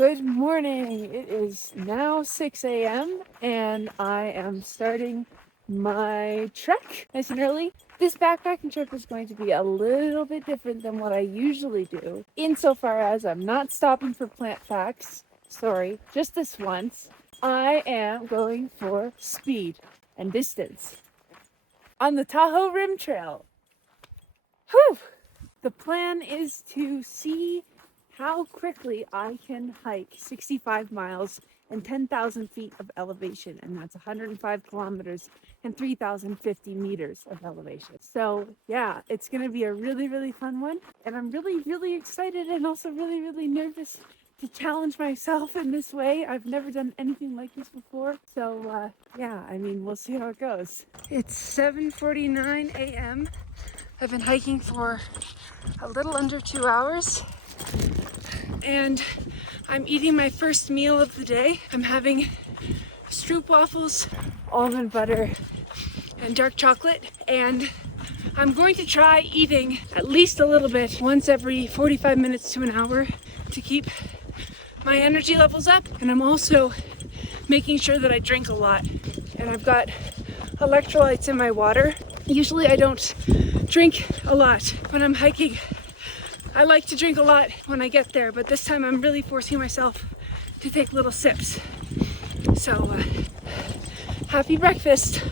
Good morning. It is now 6 a.m. and I am starting my trek nice and early. This backpacking trip is going to be a little bit different than what I usually do, insofar as I'm not stopping for plant facts. Sorry, just this once. I am going for speed and distance on the Tahoe Rim Trail. Whew! The plan is to see how quickly I can hike 65 miles and 10,000 feet of elevation, and that's 105 kilometers and 3,050 meters of elevation. So yeah, it's going to be a really, really fun one, and I'm really, really excited and also really, really nervous to challenge myself in this way. I've never done anything like this before, so yeah, I mean, we'll see how it goes. It's 7:49 a.m. I've been hiking for a little under 2 hours, and I'm eating my first meal of the day. I'm having stroopwafels, almond butter, and dark chocolate, and I'm going to try eating at least a little bit once every 45 minutes to an hour to keep my energy levels up. And I'm also making sure that I drink a lot, and I've got electrolytes in my water. Usually I don't drink a lot when I'm hiking. I like to drink a lot when I get there, but this time I'm really forcing myself to take little sips. So, happy breakfast.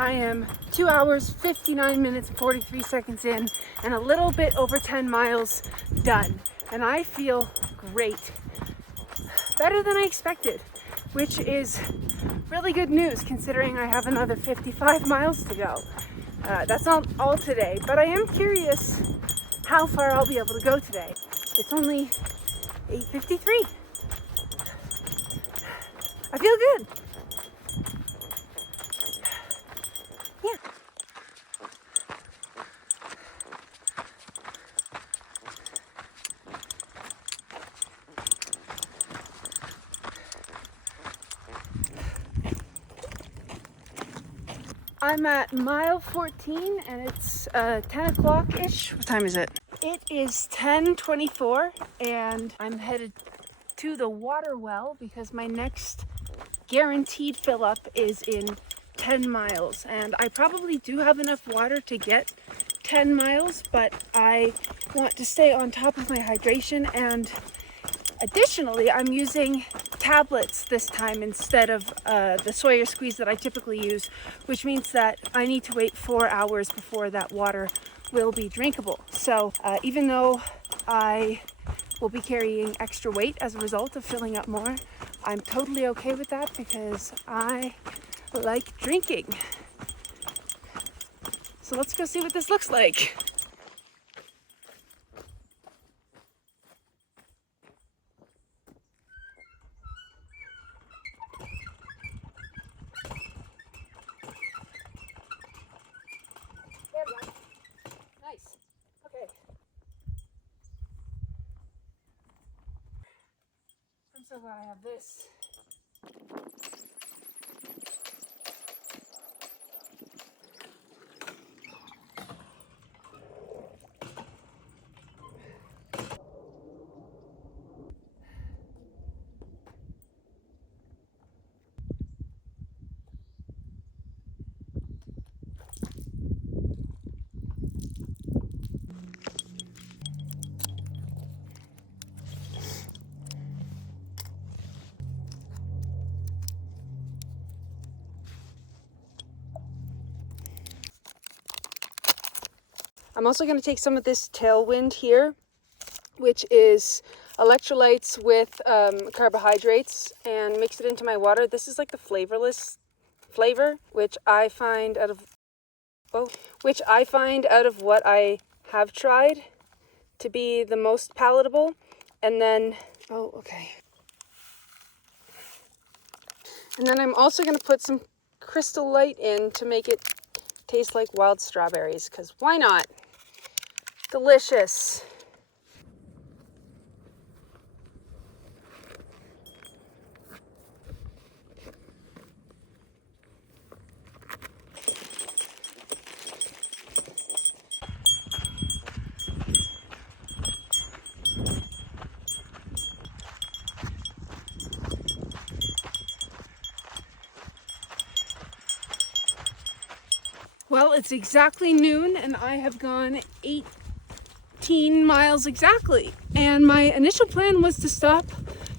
I am 2 hours, 59 minutes, 43 seconds in, and a little bit over 10 miles done. And I feel great. Better than I expected, which is really good news considering I have another 55 miles to go. That's not all today, but I am curious how far I'll be able to go today. It's only 8:53. I feel good. Yeah. I'm at mile 14 and it's 10 o'clock-ish. What time is it? It is 10:24 and I'm headed to the water well because my next guaranteed fill up is in 10 miles. And I probably do have enough water to get 10 miles, but I want to stay on top of my hydration, and additionally, I'm using tablets this time instead of the Sawyer squeeze that I typically use, which means that I need to wait 4 hours before that water will be drinkable. So even though I will be carrying extra weight as a result of filling up more, I'm totally okay with that because I like drinking. So let's go see what this looks like. Nice. Okay. I'm so glad I have this. I'm also going to take some of this tailwind here, which is electrolytes with carbohydrates, and mix it into my water. This is like the flavorless flavor, which I find out of what I have tried to be the most palatable. And then and then I'm also going to put some Crystal Light in to make it taste like wild strawberries, because why not? Delicious. Well, it's exactly noon and I have gone 18 miles exactly. And my initial plan was to stop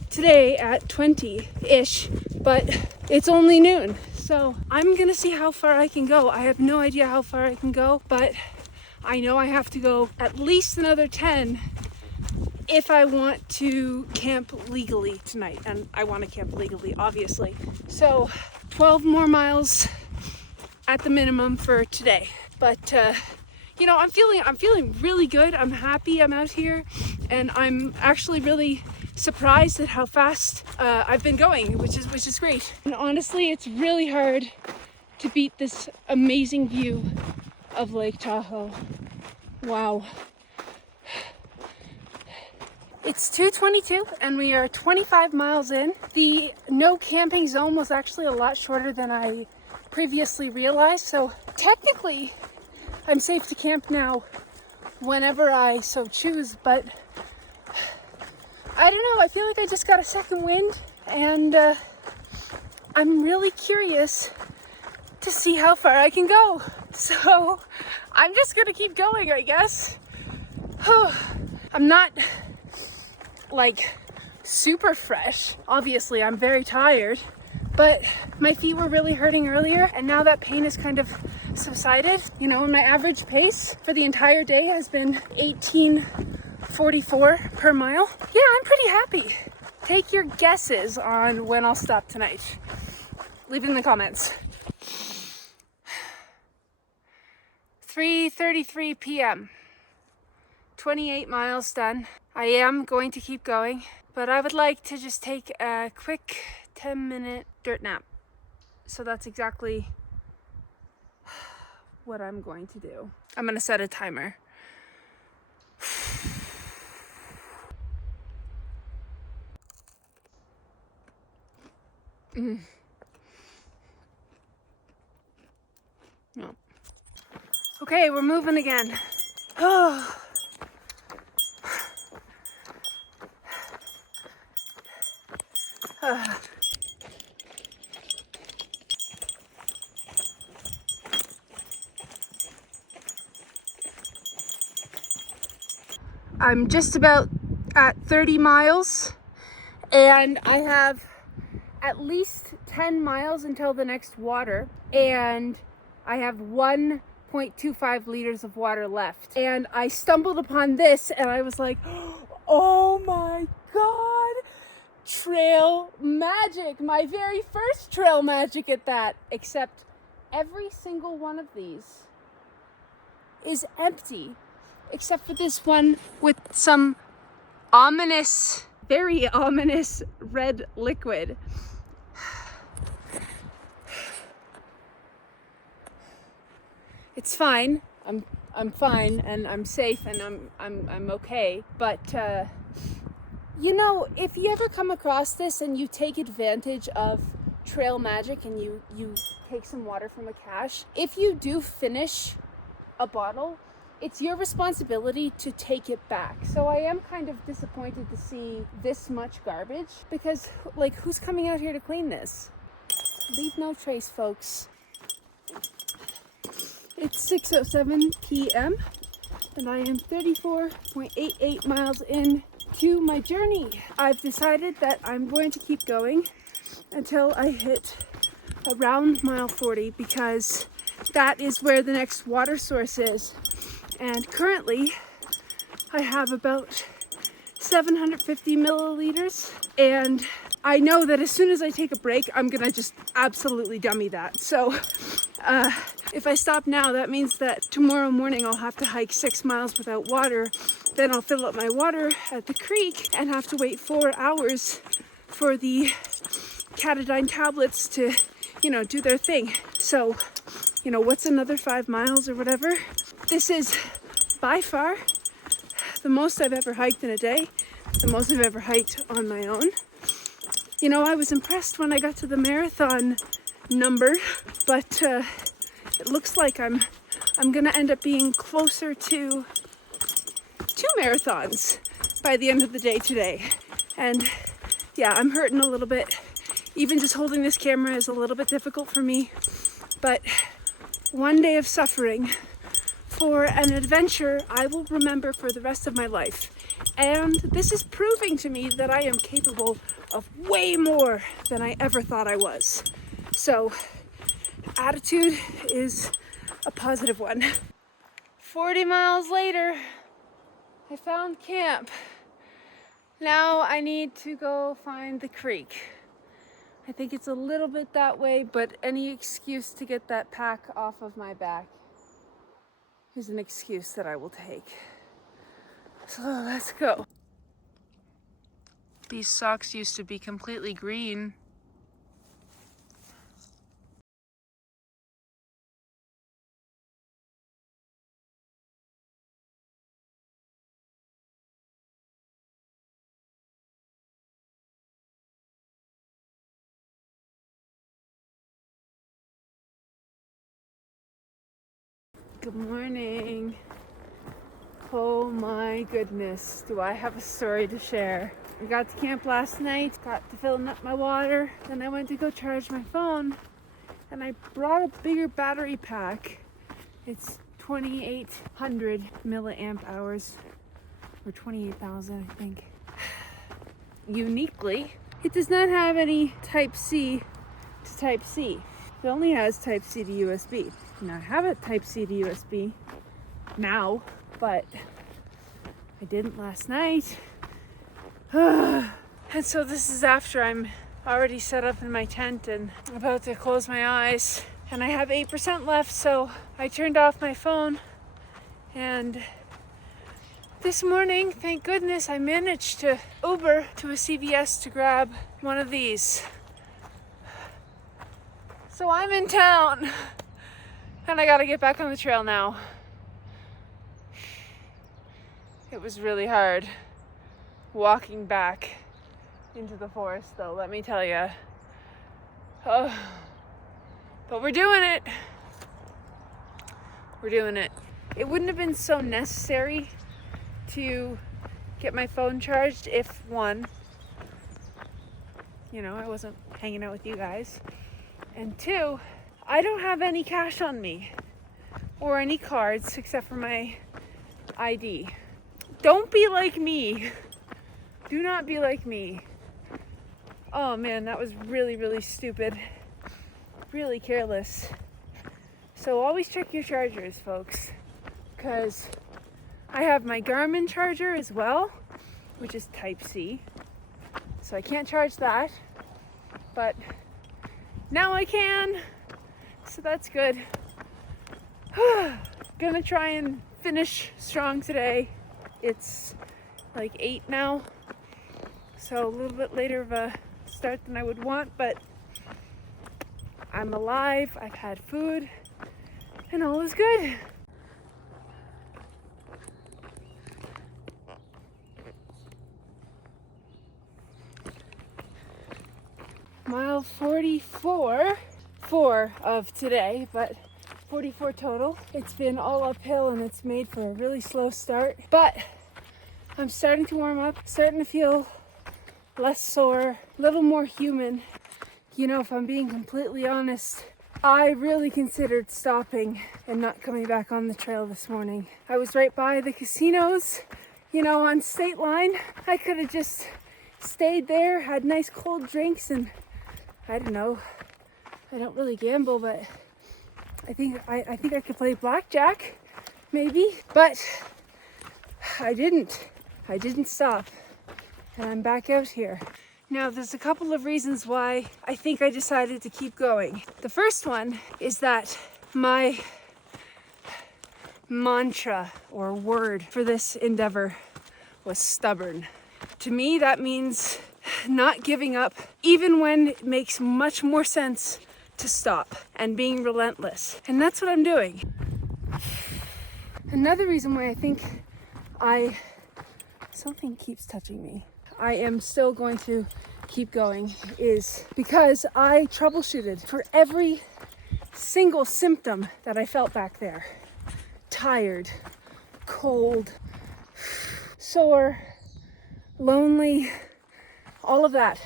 today at 20-ish, but it's only noon. So I'm gonna see how far I can go. I have no idea how far I can go, but I know I have to go at least another 10 if I want to camp legally tonight. And I want to camp legally, obviously. So 12 more miles at the minimum for today. But you know, I'm feeling really good. I'm happy I'm out here, and I'm actually really surprised at how fast I've been going, which is great. And honestly, it's really hard to beat this amazing view of Lake Tahoe. Wow. It's 2:22 and we are 25 miles in. The no camping zone was actually a lot shorter than I previously realized, so technically I'm safe to camp now whenever I so choose, but I don't know, I feel like I just got a second wind, and I'm really curious to see how far I can go. So I'm just gonna keep going, I guess. I'm not like super fresh. Obviously, I'm very tired, but my feet were really hurting earlier, and now that pain has kind of subsided. You know, and my average pace for the entire day has been 18:44 per mile. Yeah, I'm pretty happy. Take your guesses on when I'll stop tonight. Leave it in the comments. 3:33 p.m. 28 miles done. I am going to keep going, but I would like to just take a quick 10-minute dirt nap. So that's exactly what I'm going to do. I'm gonna set a timer. No. Okay, we're moving again. Oh. I'm just about at 30 miles and I have at least 10 miles until the next water, and I have 1.25 liters of water left. And I stumbled upon this and I was like, oh my God, trail magic, my very first trail magic at that, except every single one of these is empty, except for this one with some ominous, very ominous red liquid. It's fine. I'm fine and I'm safe and I'm okay. But you know, if you ever come across this and you take advantage of trail magic and you take some water from a cache, if you do finish a bottle, it's your responsibility to take it back. So I am kind of disappointed to see this much garbage, because like, who's coming out here to clean this? Leave no trace, folks. It's 6:07 p.m. and I am 34.88 miles in to my journey. I've decided that I'm going to keep going until I hit around mile 40, because that is where the next water source is. And currently I have about 750 milliliters, and I know that as soon as I take a break, I'm gonna just absolutely dummy that. So if I stop now, that means that tomorrow morning I'll have to hike 6 miles without water. Then I'll fill up my water at the creek and have to wait 4 hours for the catadine tablets to, you know, do their thing. So, you know, what's another 5 miles or whatever? This is by far the most I've ever hiked in a day, the most I've ever hiked on my own. You know, I was impressed when I got to the marathon number, but it looks like I'm gonna end up being closer to 2 marathons by the end of the day today. And yeah, I'm hurting a little bit. Even just holding this camera is a little bit difficult for me, but one day of suffering for an adventure I will remember for the rest of my life. And this is proving to me that I am capable of way more than I ever thought I was. So, attitude is a positive one. 40 miles later, I found camp. Now I need to go find the creek. I think it's a little bit that way, but any excuse to get that pack off of my back is an excuse that I will take. So let's go. These socks used to be completely green. Good morning. Oh my goodness, do I have a story to share. I got to camp last night, got to filling up my water, then I went to go charge my phone, and I brought a bigger battery pack. It's 2,800 milliamp hours, or 28,000 I think. Uniquely, it does not have any Type C to Type C. It only has Type C to USB. Now I have a Type C to USB now, but I didn't last night. And so this is after I'm already set up in my tent and about to close my eyes. And I have 8% left, so I turned off my phone. And this morning, thank goodness, I managed to Uber to a CVS to grab one of these. So I'm in town, and I gotta get back on the trail now. It was really hard walking back into the forest, though, let me tell you. Oh, but we're doing it. We're doing it. It wouldn't have been so necessary to get my phone charged if, one, I wasn't hanging out with you guys, and two, I don't have any cash on me or any cards except for my ID. Don't be like me. Do not be like me. Oh man, that was really, really stupid. Really careless. So always check your chargers, folks, because I have my Garmin charger as well, which is Type C. So I can't charge that, but now I can. So that's good. Gonna try and finish strong today. It's like 8 now, so a little bit later of a start than I would want, but I'm alive, I've had food, and all is good. Mile 44, 4 of today, but 44 total. It's been all uphill and it's made for a really slow start, but I'm starting to warm up, starting to feel less sore, a little more human. If I'm being completely honest, I really considered stopping and not coming back on the trail this morning. I was right by the casinos, on State Line. I could have just stayed there, had nice cold drinks, and I don't know. I don't really gamble, but I think I could play blackjack, maybe. But I didn't. I didn't stop, and I'm back out here. Now, there's a couple of reasons why I think I decided to keep going. The first one is that my mantra or word for this endeavor was stubborn. To me, that means not giving up, even when it makes much more sense to stop, and being relentless. And that's what I'm doing. Another reason why I think something keeps touching me. I am still going to keep going is because I troubleshooted for every single symptom that I felt back there. Tired, cold, sore, lonely, all of that.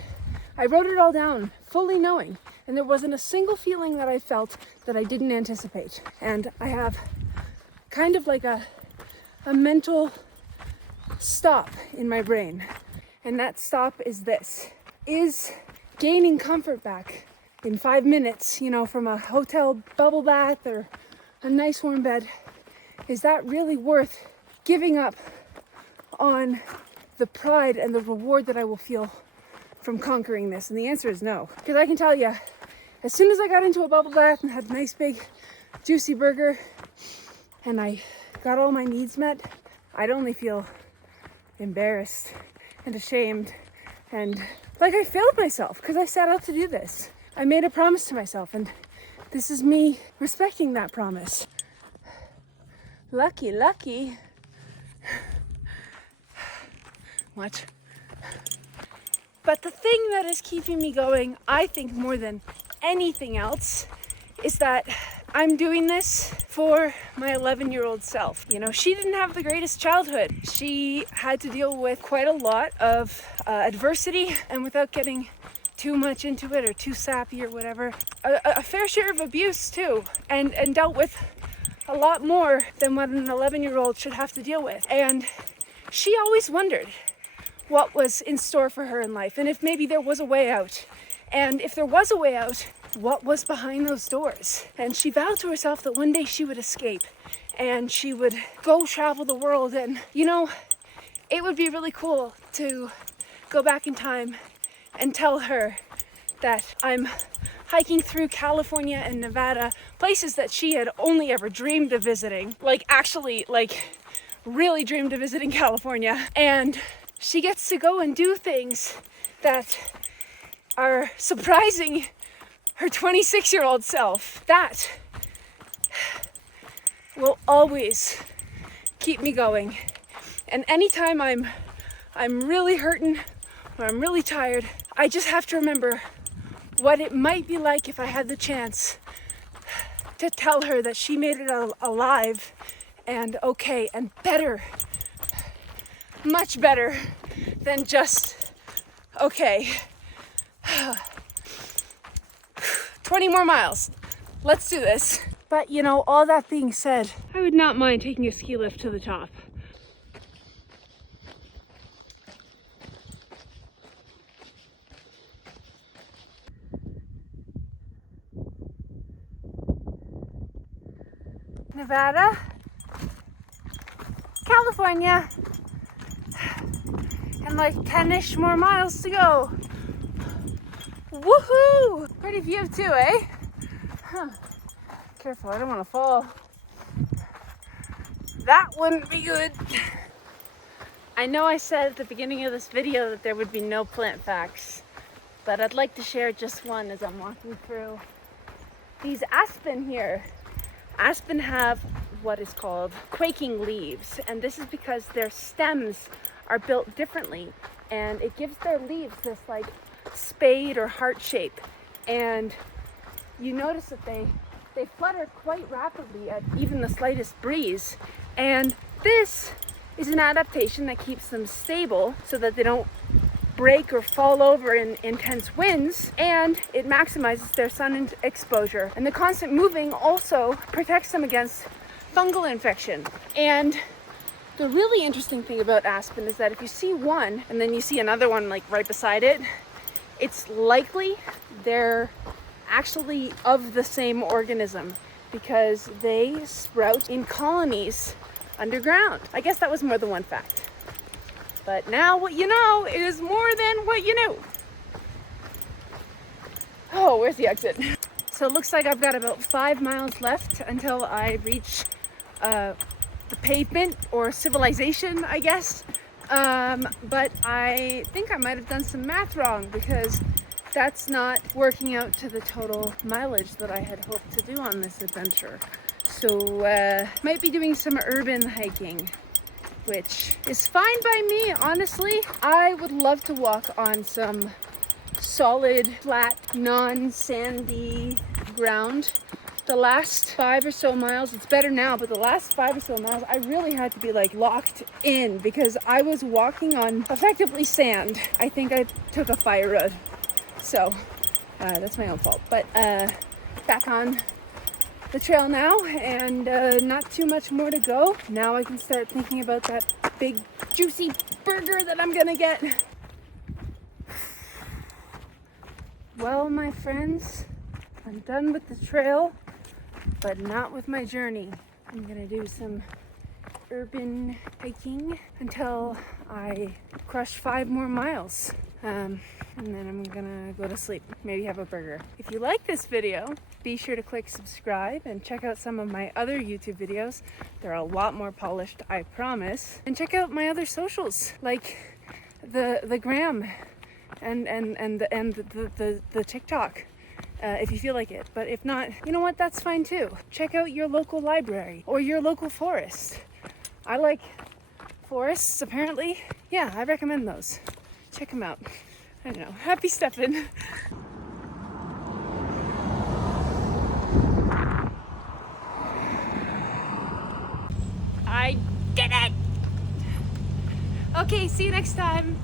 I wrote it all down fully knowing. And there wasn't a single feeling that I felt that I didn't anticipate. And I have kind of like a mental stop in my brain. And that stop is this. Is gaining comfort back in 5 minutes, you know, from a hotel bubble bath or a nice warm bed, is that really worth giving up on the pride and the reward that I will feel from conquering this? And the answer is no. Because I can tell you, as soon as I got into a bubble bath and had a nice big juicy burger and I got all my needs met, I'd only feel embarrassed and ashamed and like I failed myself because I set out to do this. I made a promise to myself, and this is me respecting that promise. Lucky. What? But the thing that is keeping me going, I think more than anything else, is that I'm doing this for my 11-year-old self. You know, she didn't have the greatest childhood. She had to deal with quite a lot of adversity, and without getting too much into it or too sappy or whatever, a fair share of abuse too, and dealt with a lot more than what an 11-year-old should have to deal with. And she always wondered what was in store for her in life, and if maybe there was a way out. And if there was a way out, what was behind those doors? And she vowed to herself that one day she would escape and she would go travel the world. And, you know, it would be really cool to go back in time and tell her that I'm hiking through California and Nevada, places that she had only ever dreamed of visiting. Like, actually, like, really dreamed of visiting California. And she gets to go and do things that are surprising her 26-year-old self. That will always keep me going. And anytime I'm really hurting or I'm really tired, I just have to remember what it might be like if I had the chance to tell her that she made it alive and okay and better, much better than just okay. 20 more miles. Let's do this. But, you know, all that being said, I would not mind taking a ski lift to the top. Nevada, California, and like 10-ish more miles to go. Woohoo! Pretty view too, eh? Huh. Careful, I don't want to fall. That wouldn't be good. I know I said at the beginning of this video that there would be no plant facts, but I'd like to share just one as I'm walking through. These aspen here. Aspen have what is called quaking leaves, and this is because their stems are built differently, and it gives their leaves this like spade or heart shape. And you notice that they flutter quite rapidly at even the slightest breeze, and this is an adaptation that keeps them stable so that they don't break or fall over in intense winds, and it maximizes their sun exposure. And the constant moving also protects them against fungal infection. And the really interesting thing about aspen is that if you see one and then you see another one like right beside it, it's likely they're actually of the same organism because they sprout in colonies underground. I guess that was more than one fact. But now what you know is more than what you knew. Oh, where's the exit? So it looks like I've got about 5 miles left until I reach the pavement or civilization, I guess. But I think I might have done some math wrong because that's not working out to the total mileage that I had hoped to do on this adventure. So might be doing some urban hiking, which is fine by me, honestly. I would love to walk on some solid, flat, non-sandy ground. The last 5 or so miles, it's better now, but the last 5 or so miles, I really had to be like locked in because I was walking on effectively sand. I think I took a fire road. So That's my own fault. But back on the trail now, and not too much more to go. Now I can start thinking about that big juicy burger that I'm gonna get. Well, my friends, I'm done with the trail, but not with my journey. I'm gonna do some urban hiking until I crush 5 more miles. And then I'm gonna go to sleep, maybe have a burger. If you like this video, be sure to click subscribe and check out some of my other YouTube videos. They're a lot more polished, I promise. And check out my other socials, like the gram and the TikTok. If you feel like it. But if not, you know what, that's fine too. Check out your local library or your local forest. I like forests, apparently. Yeah, I recommend those. Check them out. I don't know. Happy stepping. I did it! Okay, see you next time.